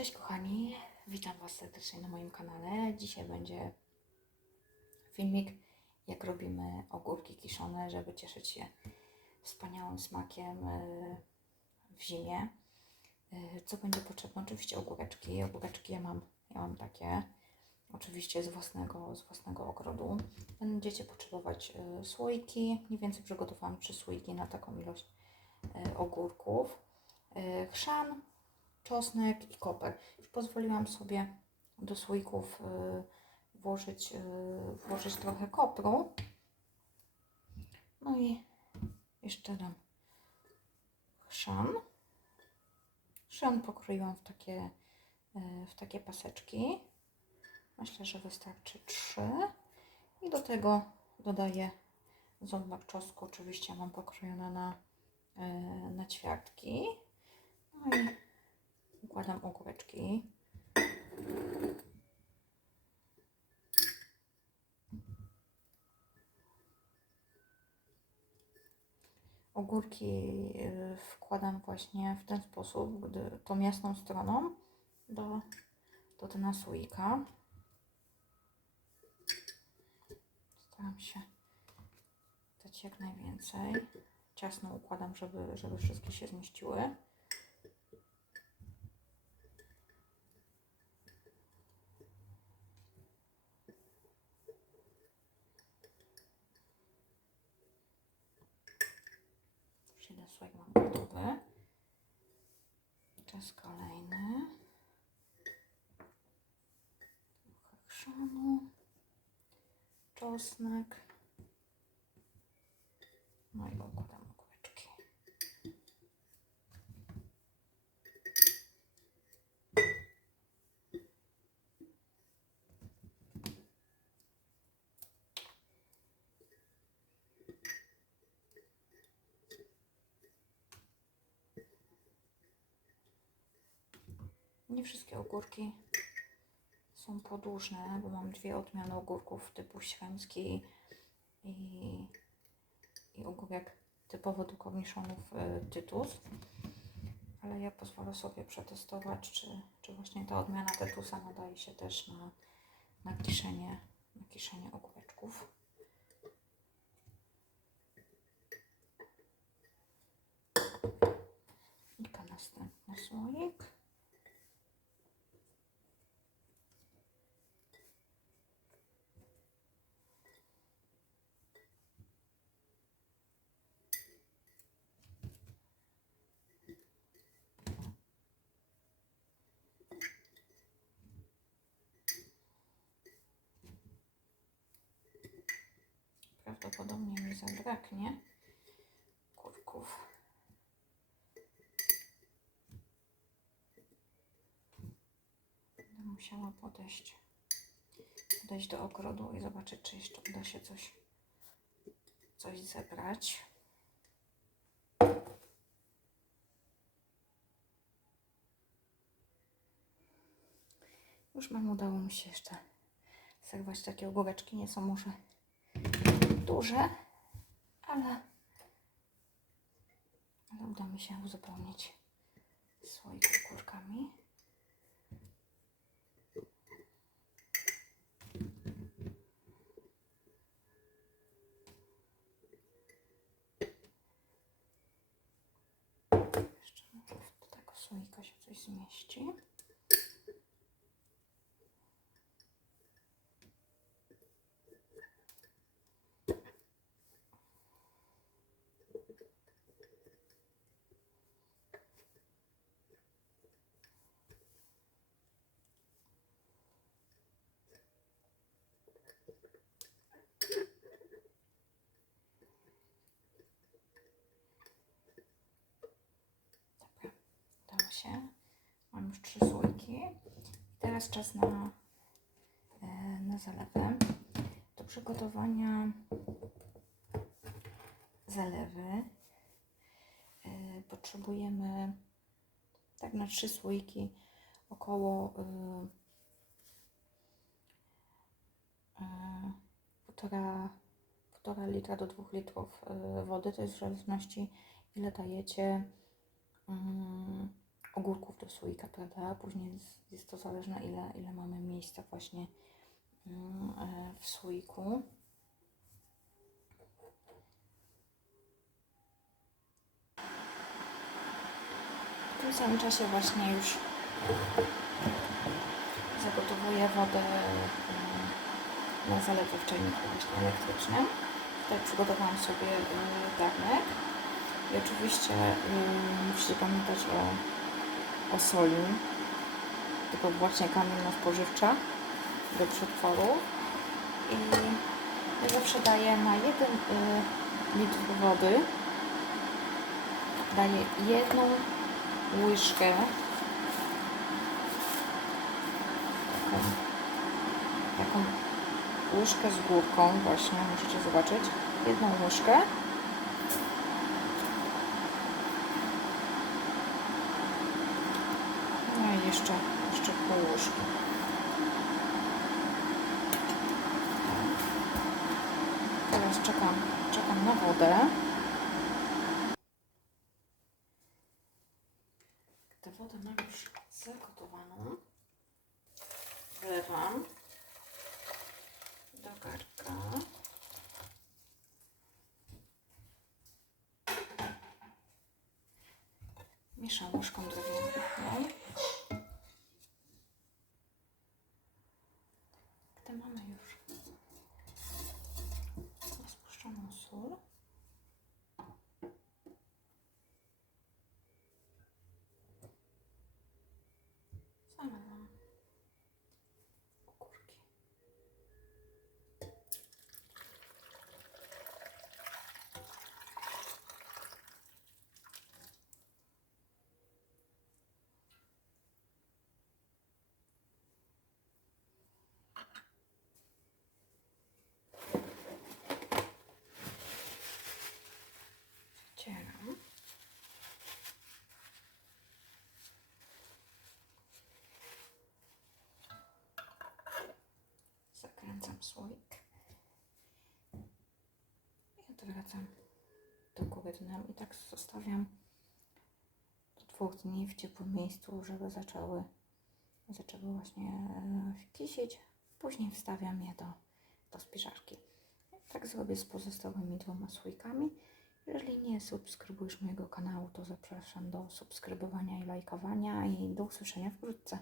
Cześć kochani, witam Was serdecznie na moim kanale. Dzisiaj będzie filmik, jak robimy ogórki kiszone, żeby cieszyć się wspaniałym smakiem y, w zimie. Y, Co będzie potrzebne? Oczywiście ogóreczki. Ogóreczki ja mam, ja mam takie, oczywiście z własnego, z własnego ogrodu. Będziecie potrzebować y, słoiki. Mniej więcej przygotowałam 3 słoiki na taką ilość ogórków. Chrzan, czosnek i koper. Już pozwoliłam sobie do słoików y, włożyć, y, włożyć trochę kopru. No i jeszcze dam chrzan. Chrzan pokroiłam w takie, y, w takie paseczki. Myślę, że wystarczy trzy. I do tego dodaję ząbek czosnku. Oczywiście mam pokrojone na, na ćwiartki. No i układam ogóreczki. Ogórki y, wkładam właśnie w ten sposób, tą jasną stroną do, do dna słoika. Staram się dać jak najwięcej. Ciasno układam, żeby, żeby wszystkie się zmieściły. Słoik mam gotowy. Czas kolejny. Trochę chrzanu. Czosnek. No i układam ogóreczki. Nie wszystkie ogórki są podłużne, bo mam dwie odmiany ogórków typu śremski i, i ogórek typowo do korniszonów y, tytus. Ale ja pozwolę sobie przetestować, czy, czy właśnie ta odmiana tytusa nadaje się też na, na, kiszenie, na kiszenie ogóreczków. I to następny słoik. Prawdopodobnie mi zabraknie kurków. Będę musiała podejść, podejść do ogrodu i zobaczyć, czy jeszcze uda się coś, coś zebrać. Już mam, udało mi się jeszcze zerwać takie ogóreczki. Nie są może duże, ale, ale uda mi się uzupełnić słoik ogórkami. Jeszcze może do tego słoika się coś zmieści. Dobra, udało się. Mam już trzy słoiki. I teraz czas na, e, na zalewę. Do przygotowania zalewy e, potrzebujemy tak na trzy słoiki około e, półtora, półtora litra do dwóch litrów wody. To jest w zależności ile dajecie mm, ogórków do słoika, prawda? Później jest, to zależne ile, ile mamy miejsca właśnie mm, e, w słoiku. W tym samym czasie właśnie już zagotowuję wodę mm, na zalewę w czajniku właśnie elektrycznym. Tutaj przygotowałam sobie garnek. I oczywiście y, musicie pamiętać o, o soli. Tylko właśnie kamienna spożywcza do przetworu. I zawsze daję na jeden y, litr wody daję jedną łyżkę taką, taką łyżkę z górką właśnie, możecie zobaczyć jedną łyżkę jeszcze, jeszcze pół łyżki teraz czekam, czekam na wodę Tę wodę mam już zagotowaną. Wlewam do garnka. Mieszam łyżką drewnianą. Gdy mamy już rozpuszczoną sól, zalewam ogórki. Zacieram. Zakręcam słoik. I odwracam do góry dnem i tak zostawiam do dwóch dni w ciepłym miejscu, żeby zaczęły, zaczęły właśnie e, kisieć. Później wstawiam je do, do spiżarki. Tak zrobię z pozostałymi dwoma słoikami. Jeżeli nie subskrybujesz mojego kanału, to zapraszam do subskrybowania i lajkowania i do usłyszenia wkrótce.